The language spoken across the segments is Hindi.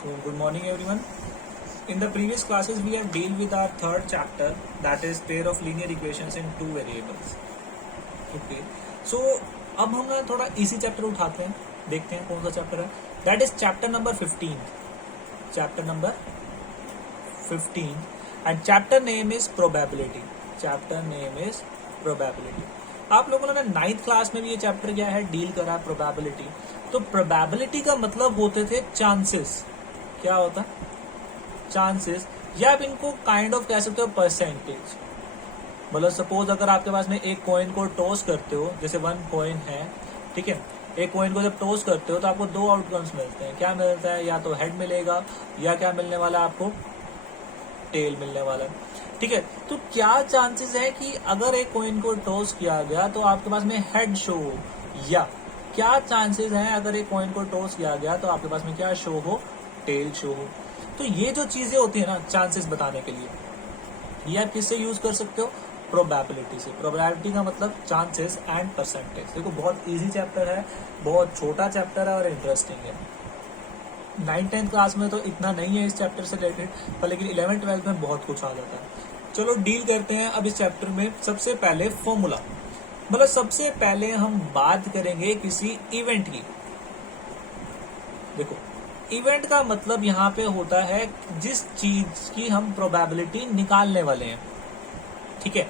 So good morning everyone. In the previous classes we have dealt with our third chapter, that is pair of linear equations in two variables. Okay. So अब हम ना थोड़ा इसी चैप्टर उठाते हैं, देखते हैं कौन सा चैप्टर है. That is chapter number 15. Chapter number 15 and chapter name is probability. Chapter name is probability. आप लोगों ने 9th क्लास में भी ये चैप्टर क्या है डील करा प्रोबेबिलिटी. तो प्रोबेबिलिटी का मतलब होते थे चांसेस. क्या होता चांसेस, या आप इनको काइंड ऑफ कह सकते हो परसेंटेज. मतलब सपोज अगर आपके पास में एक कॉइन को टॉस करते हो, जैसे वन कॉइन है, ठीक है, एक कॉइन को जब टॉस करते हो तो आपको दो आउटकम्स मिलते हैं. क्या मिलता है, या तो हेड मिलेगा या क्या मिलने वाला है आपको, टेल मिलने वाला है. ठीक है, तो क्या चांसेस है कि अगर एक कॉइन को टॉस किया गया तो आपके पास में हेड शो हो, या क्या चांसेस हैं अगर एक कॉइन को टॉस किया गया तो आपके पास में क्या शो हो, टेल शो हो. तो ये जो चीजें होती है ना चांसेस बताने के लिए, ये आप किससे यूज कर सकते हो, प्रोबेबिलिटी से. प्रोबेबिलिटी का मतलब चांसेस एंड परसेंटेज. देखो बहुत इजी चैप्टर है, बहुत छोटा चैप्टर है और इंटरेस्टिंग है. 9th-10th क्लास में तो इतना नहीं है इस चैप्टर से रिलेटेड, पर लेकिन 11th-12th में बहुत कुछ आ जाता है. चलो डील करते हैं अब इस चैप्टर में. सबसे पहले फॉर्मूला, मतलब सबसे पहले हम बात करेंगे किसी इवेंट की. देखो इवेंट का मतलब यहाँ पे होता है जिस चीज की हम प्रोबेबिलिटी निकालने वाले हैं. ठीक है,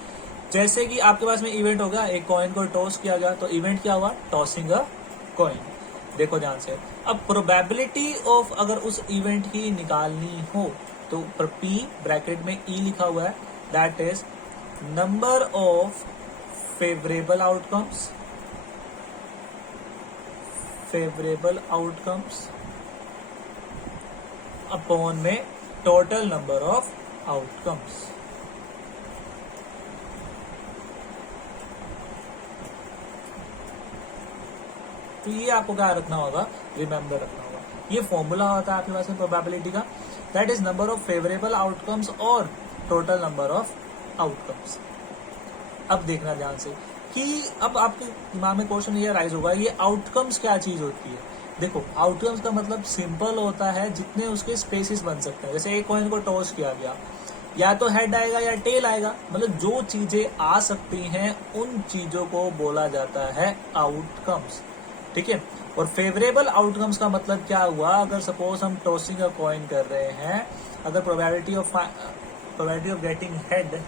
जैसे कि आपके पास में इवेंट होगा, एक कॉइन को टॉस किया गया, तो इवेंट क्या हुआ, टॉसिंग अ कॉइन. देखो ध्यान से, अब प्रोबेबिलिटी ऑफ अगर उस इवेंट की निकालनी हो तो पी ब्रैकेट में ई लिखा हुआ है, that is number of favourable outcomes, favourable outcomes upon में टोटल नंबर ऑफ आउटकम्स. तो ये आपको क्या रखना होगा, रिमेंबर रखना होगा. ये फॉर्मूला होता है आपके पास में प्रोबेबिलिटी का, that is number of favourable outcomes और टोटल नंबर ऑफ आउटकम्स. अब देखना ध्यान से कि अब आपके दिमाग में क्वेश्चन ये राइज होगा, ये आउटकम्स क्या चीज होती है. देखो आउटकम्स का मतलब सिंपल होता है जितने उसके स्पेसिस बन सकते हैं. जैसे एक कॉइन को टॉस किया गया, या तो हेड आएगा या टेल आएगा, मतलब जो चीजें आ सकती हैं उन चीजों को बोला जाता है आउटकम्स. ठीक है, और फेवरेबल आउटकम्स का मतलब क्या हुआ, अगर सपोज हम टॉसिंग अ कॉइन कर रहे हैं, अगर प्रोबेबिलिटी ऑफ गेटिंग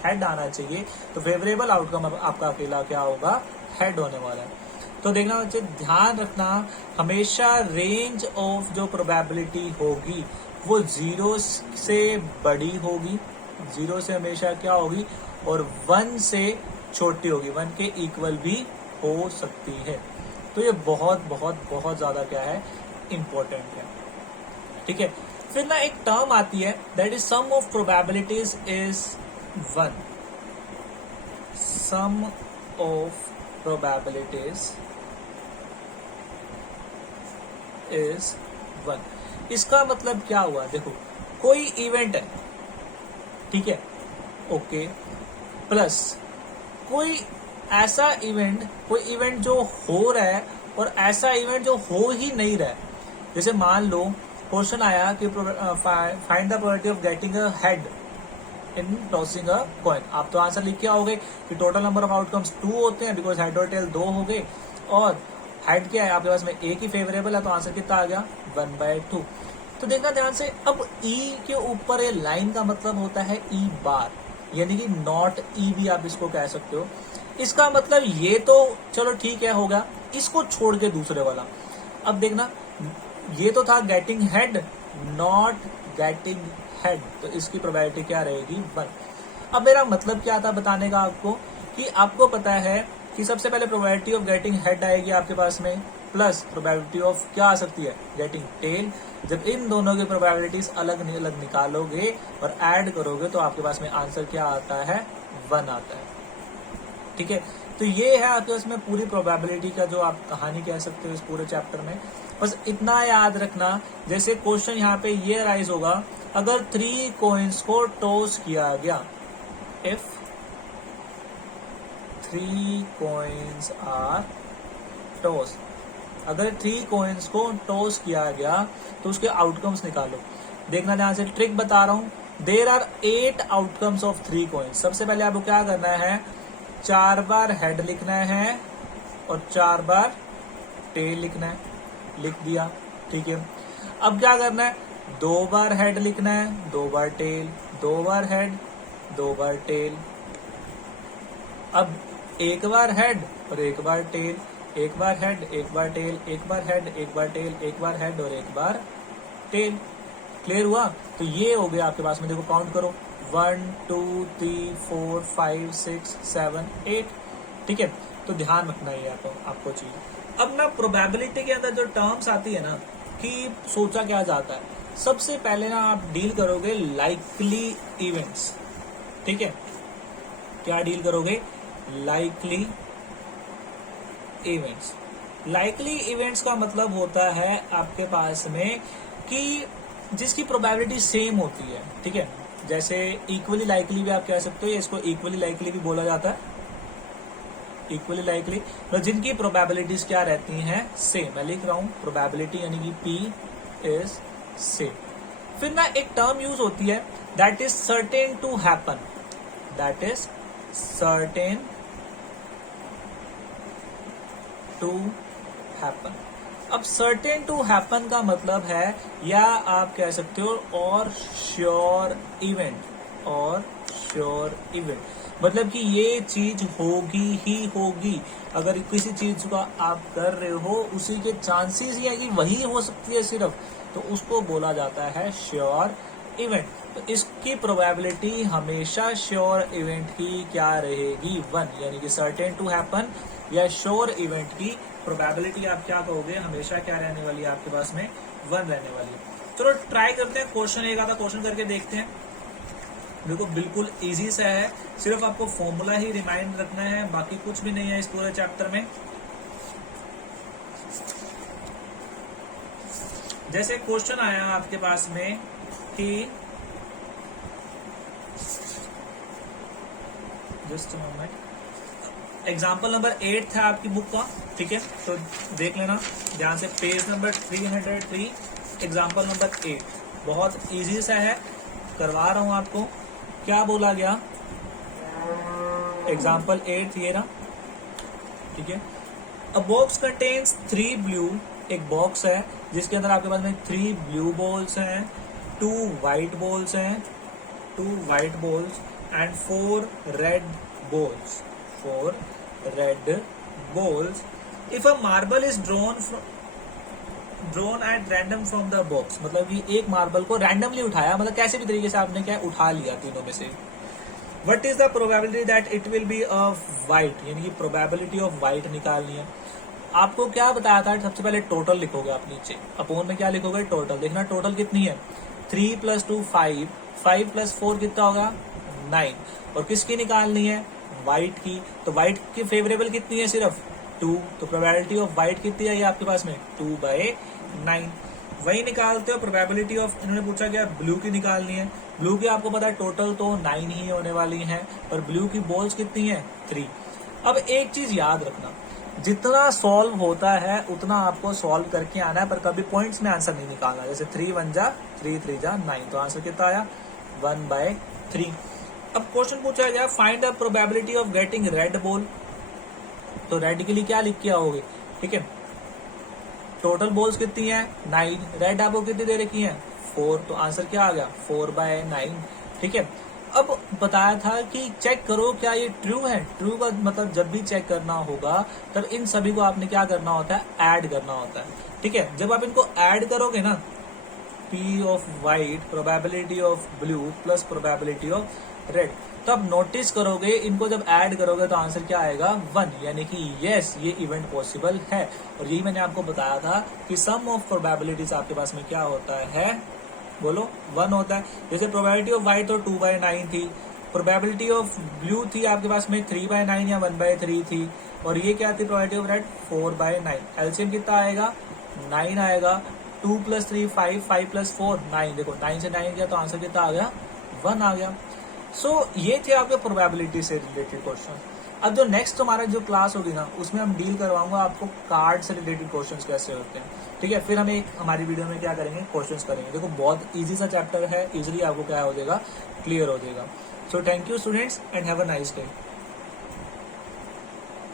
हेड आना चाहिए, तो फेवरेबल आउटकम आपका अकेला क्या होगा, हेड होने वाला है. तो देखना बच्चे, ध्यान रखना हमेशा रेंज ऑफ जो प्रोबेबिलिटी होगी वो 0 से बड़ी होगी, 0 से हमेशा क्या होगी, और 1 से छोटी होगी, 1 के इक्वल भी हो सकती है. तो ये बहुत बहुत बहुत ज्यादा क्या है, इंपॉर्टेंट है. ठीक है, फिर ना एक टर्म आती है, that is sum of probabilities is 1. Sum of probabilities is 1. इसका मतलब क्या हुआ, देखो कोई इवेंट है, ठीक है, ओके, प्लस कोई ऐसा इवेंट, कोई इवेंट जो हो रहा है और ऐसा इवेंट जो हो ही नहीं रहा है. जैसे मान लो क्वेश्चन आया कि find the probability of getting a head in tossing a coin. आप तो आंसर लिख के आओगे कि टोटल नंबर ऑफ आउटकम्स 2 होते हैं, बिकॉज हेड और टेल 2 हो गए, और हेड क्या है आपके पास में एक ही फेवरेबल है, तो आंसर कितना आ गया, 1/2. तो देखना ध्यान से, अब ई के ऊपर ये लाइन का मतलब होता है ई बार, यानी कि नॉट ई भी आप इसको कह सकते हो. इसका मतलब ये तो चलो ठीक है, होगा, इसको छोड़ के दूसरे वाला. अब देखना, ये तो था getting head, not getting head, तो इसकी प्रोबेबिलिटी क्या रहेगी, 1. अब मेरा मतलब क्या था बताने का आपको, कि आपको पता है कि सबसे पहले प्रोबेबिलिटी ऑफ गेटिंग हेड आएगी आपके पास में, प्लस प्रोबेबिलिटी ऑफ क्या आ सकती है, गेटिंग टेल. जब इन दोनों की प्रोबेबिलिटीज अलग अलग निकालोगे और ऐड करोगे तो आपके पास में आंसर क्या आता है, 1 आता है. ठीक है, तो ये है आपके पास में पूरी प्रोबेबिलिटी का जो आप कहानी कह सकते हो इस पूरे चैप्टर में. बस इतना याद रखना, जैसे क्वेश्चन यहाँ पे ये राइज होगा, अगर 3 कॉइन्स को टॉस किया गया, इफ 3 coins are tossed, अगर 3 कॉइन्स को टॉस किया गया तो उसके आउटकम्स निकालो। देखना ध्यान से, ट्रिक बता रहा हूं। There are 8 outcomes of 3 coins. सबसे पहले आपको क्या करना है, 4 बार हेड लिखना है और 4 बार टेल लिखना है। लिख दिया, ठीक है। अब क्या करना है, 2 बार हेड लिखना है, 2 बार टेल, 2 बार हेड, 2 बार टेल। अब 1 बार हेड और 1 बार टेल, 1 बार हेड, 1 बार टेल, 1 बार हेड, 1 बार टेल, 1 बार हेड और 1 बार टेल। क्लियर हुआ? तो ये हो गया आपके पास में, देखो काउंट करो, 1 2 3 4 5 6 7 8। ठीक है, तो ध्यान रखना है आपको चीज। अब ना प्रोबेबिलिटी के अंदर जो टर्म्स आती है ना, कि सोचा क्या जाता है, सबसे पहले ना आप डील करोगे लाइकली इवेंट्स। ठीक है, क्या डील करोगे, लाइकली इवेंट्स। लाइकली इवेंट्स का मतलब होता है आपके पास में कि जिसकी प्रोबेबिलिटी सेम होती है। ठीक है, जैसे इक्वली लाइकली भी आप कह सकते हो, इसको इक्वली लाइकली भी बोला जाता है। इक्वली लाइकली तो जिनकी प्रोबेबिलिटीज क्या रहती हैं, सेम। मैं लिख रहा हूं प्रोबेबिलिटी यानी कि P इज सेम। फिर ना एक टर्म यूज होती है, that is certain to happen. That is certain to happen. अब सर्टेन टू हैपन का मतलब है, या आप कह सकते हो और श्योर इवेंट। और श्योर इवेंट मतलब कि ये चीज होगी ही होगी। अगर किसी चीज का आप कर रहे हो, उसी के चांसेस ही है कि वही हो सकती है सिर्फ, तो उसको बोला जाता है श्योर इवेंट। तो इसकी प्रोबेबिलिटी हमेशा श्योर इवेंट की क्या रहेगी, 1। यानी कि सर्टेन टू हैपन या श्योर इवेंट की प्रोबेबिलिटी आप क्या कहोगे, हमेशा क्या रहने वाली है आपके पास में, 1 रहने वाली है। चलो ट्राई करते हैं, क्वेश्चन एक आधा क्वेश्चन करके देखते हैं। देखो बिल्कुल इजी सा है, सिर्फ आपको फॉर्मूला ही रिमाइंड रखना है, बाकी कुछ भी नहीं है इस पूरे चैप्टर में। जैसे क्वेश्चन आया आपके पास में कि जस्ट मोमेंट, एग्जाम्पल नंबर 8 था आपकी बुक का। ठीक है, तो देख लेना ध्यान से, पेज नंबर 303, एग्जाम्पल नंबर 8। बहुत इजी सा है, करवा रहा हूं आपको। क्या बोला गया, एग्जाम्पल 8 ये ना। ठीक है, अ बॉक्स कंटेन्स 3 ब्लू। एक बॉक्स है जिसके अंदर आपके पास में 3 ब्लू बॉल्स हैं, 2 व्हाइट बॉल्स हैं, 2 white balls and 4 red balls. 4 red balls. If a marble is drawn at random from the box, मतलब कि एक मार्बल को रैंडमली उठाया, मतलब कैसे भी तरीके से आपने क्या उठा लिया तीनों में से। What is the probability that it will be a white, यानी कि प्रोबेबिलिटी ऑफ व्हाइट निकालनी है। आपको क्या बताया था, सबसे पहले टोटल लिखोगे आप नीचे, अपोन में क्या लिखोगे, टोटल। देखना टोटल कितनी है, 3 + 2 5, 5 + 4 कितना होगा, 9। और किसकी निकालनी है, व्हाइट की। तो व्हाइट की फेवरेबल कितनी है, सिर्फ 2। तो प्रोबेबिलिटी ऑफ व्हाइट कितनी है ये आपके पास में, 2/9। वही निकालते हो प्रोबेबिलिटी ऑफ, इन्होंने पूछा क्या, ब्लू की निकालनी है। ब्लू की आपको पता है टोटल तो 9 ही होने वाली है, पर ब्लू की बॉल्स कितनी है, 3। अब एक चीज याद रखना, जितना सॉल्व होता है उतना आपको सॉल्व करके आना है, पर कभी पॉइंट्स में आंसर नहीं निकालना। जैसे 3 1 जा 3 3 जा 9, तो आंसर कितना आया, 1/3। अब क्वेश्चन पूछा गया, find the probability of getting red ball. तो रेड के लिए क्या लिख के आओगे, ठीक है, टोटल बॉल्स कितनी है, 9। रेड आपको कितनी दे रखी है, 4। तो आंसर क्या आ गया, 4/9। ठीक है, अब बताया था कि चेक करो क्या ये ट्रू है। ट्रू का मतलब जब भी चेक करना होगा तब इन सभी को आपने क्या करना होता है, ऐड करना होता है। ठीक है, जब आप इनको ऐड करोगे ना, P of white, probability of blue plus probability of red, तो आप नोटिस करोगे इनको जब ऐड करोगे तो आंसर क्या आएगा, 1। यानी कि यस, ये इवेंट पॉसिबल है। और यही मैंने आपको बताया था कि सम ऑफ प्रोबेबिलिटीज आपके पास में क्या होता है, बोलो, 1 होता है। जैसे प्रोबेबिलिटी ऑफ व्हाइट तो 2/9 थी, प्रोबेबिलिटी ऑफ ब्लू थी आपके पास में 3/9 या 1/3 थी, और ये क्या थी प्रोबेबिलिटी ऑफ रेड, 4/9। एलसीएम कितना आएगा, 9 आएगा। 2 + 3 5, 5 + 4 9। देखो 9 से 9 गया तो आंसर कितना आ गया, 1 आ गया। सो ये थे आपके प्रोबेबिलिटी से रिलेटेड क्वेश्चन। अब जो नेक्स्ट हमारा जो क्लास होगी ना, उसमें हम डील करवाऊंगा आपको कार्ड से रिलेटेड क्वेश्चंस कैसे होते हैं, ठीक है। फिर हम एक हमारी वीडियो में क्या करेंगे, क्वेश्चंस करेंगे। देखो बहुत इजी सा चैप्टर है, इजीली आपको क्या हो जाएगा, क्लियर हो जाएगा। So thank you students and have a nice day.